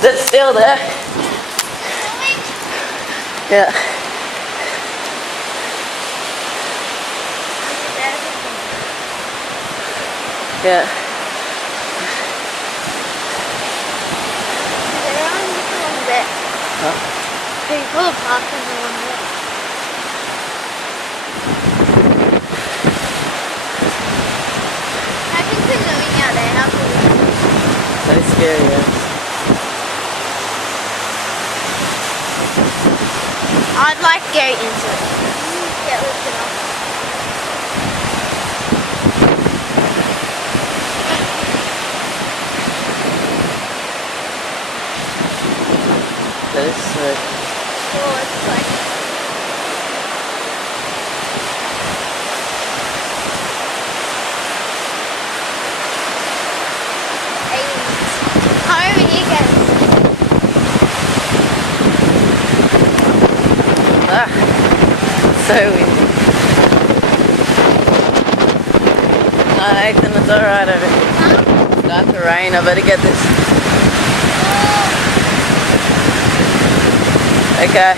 Is it still there? Yeah. Yeah. Huh? People are parking along there. I think they're going out there. How cool. So scary, yeah. I'd like to go into it. Get lifted up. That is sick. Oh, it's like... Come over here, guys. Ah, so windy. No, Nathan, it's alright over here. Huh? It's about to rain, I better get this. Okay.